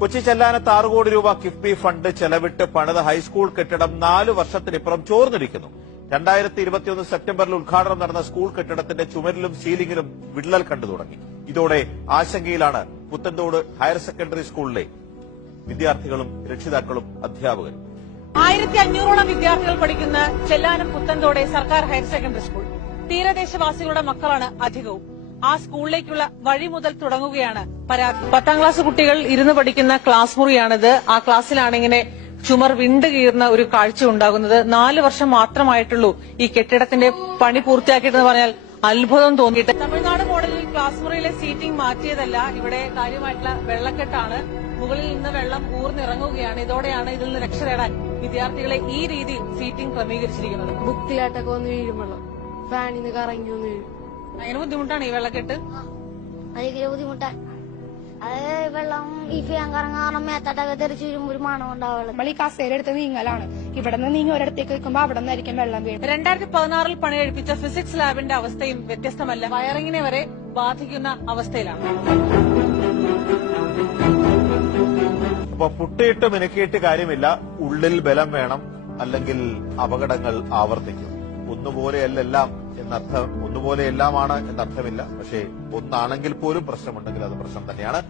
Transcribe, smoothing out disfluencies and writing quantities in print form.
കൊച്ചി ചെല്ലാനത്ത് 6 കോടി രൂപ കിഫ്ബി ഫണ്ട് ചെലവിട്ട് പണിത ഹൈസ്കൂൾ കെട്ടിടം 4 വർഷത്തിനിപ്പുറം ചോർന്നിരിക്കുന്നു. 2021 സെപ്റ്റംബറിൽ ഉദ്ഘാടനം നടന്ന സ്കൂൾ കെട്ടിടത്തിന്റെ ചുമരിലും സീലിംഗിലും വിള്ളൽ കണ്ടു തുടങ്ങി. ഇതോടെ ആശങ്കയിലാണ് പുത്തൻതോട് ഹയർ സെക്കൻഡറി സ്കൂളിലെ വിദ്യാർത്ഥികളും രക്ഷിതാക്കളും അധ്യാപകരും. 1500ഓളം വിദ്യാർത്ഥികൾ പഠിക്കുന്ന ചെല്ലാനം പുത്തൻതോടെ സർക്കാർ ഹയർ സെക്കൻഡറി സ്കൂൾ തീരദേശവാസികളുടെ മക്കളാണ് അധികവും. ആ സ്കൂളിലേക്കുള്ള വഴി മുതൽ തുടങ്ങുകയാണ് പരാതി. 10ാം ക്ലാസ് കുട്ടികൾ ഇരുന്ന് പഠിക്കുന്ന ക്ലാസ് മുറിയാണിത്. ആ ക്ലാസ്സിലാണ് ഇങ്ങനെ ചുമർ വിണ്ട് കീറുന്ന ഒരു കാഴ്ച ഉണ്ടാകുന്നത്. 4 വർഷം മാത്രമായിട്ടുള്ളൂ ഈ കെട്ടിടത്തിന്റെ പണി പൂർത്തിയാക്കിയിട്ടെന്ന് പറഞ്ഞാൽ അത്ഭുതം തോന്നിയിട്ട്. തമിഴ്നാട് മോഡലിൽ ക്ലാസ് മുറിയിലെ സീറ്റിംഗ് മാറ്റിയതല്ല, ഇവിടെ കാര്യമായിട്ടുള്ള വെള്ളക്കെട്ടാണ്. മുകളിൽ നിന്ന് വെള്ളം ഊർന്നിറങ്ങുകയാണ്. ഇതോടെയാണ് ഇതിൽ നിന്ന് രക്ഷ നേടാൻ വിദ്യാർത്ഥികളെ ഈ രീതിയിൽ സീറ്റിംഗ് ക്രമീകരിച്ചിരിക്കുന്നത്. ബുക്കിലായിട്ടൊക്കെ വന്ന് വീഴും വെള്ളം, ഫാനിൽ നിന്ന് കറങ്ങി വന്ന് വീഴും. ഭയങ്കര ബുദ്ധിമുട്ടാണ് ഈ വെള്ളക്കെട്ട്. ഭയങ്കര ബുദ്ധിമുട്ടാണ്. അത് വെള്ളം ഈ ഫാൻ കറങ്ങാൻ മേത്തട്ടൊക്കെ തെറിച്ച് വീഴുമ്പോൾ ഒരു മണം ഉണ്ടാവുള്ളൂ. നമ്മൾ ഈ കസേരയെടുത്ത് നീങ്ങലാണ്. ഇവിടെ നിന്ന് നീങ്ങി ഒരിടത്തേക്ക് വെക്കുമ്പോ അവിടെ നിന്നായിരിക്കും വെള്ളം വീഴും. 2016 പണികഴിപ്പിച്ച ഫിസിക്സ് ലാബിന്റെ അവസ്ഥയും വ്യത്യസ്തമല്ല. വയറിങ്ങിനെ വരെ ബാധിക്കുന്ന അവസ്ഥയിലാണ്. അപ്പൊ പുട്ടിയിട്ട് മിനുക്കിയിട്ട് കാര്യമില്ല, ഉള്ളിൽ ബലം വേണം, അല്ലെങ്കിൽ അപകടങ്ങൾ ആവർത്തിക്കും. ഒന്നുപോലെയല്ലെല്ലാം എന്നർത്ഥം, ഒന്നുപോലെയെല്ലാമാണ് എന്നർത്ഥമില്ല. പക്ഷേ ഒന്നാണെങ്കിൽ പോലും പ്രശ്നമുണ്ടെങ്കിൽ അത് പ്രശ്നം തന്നെയാണ്.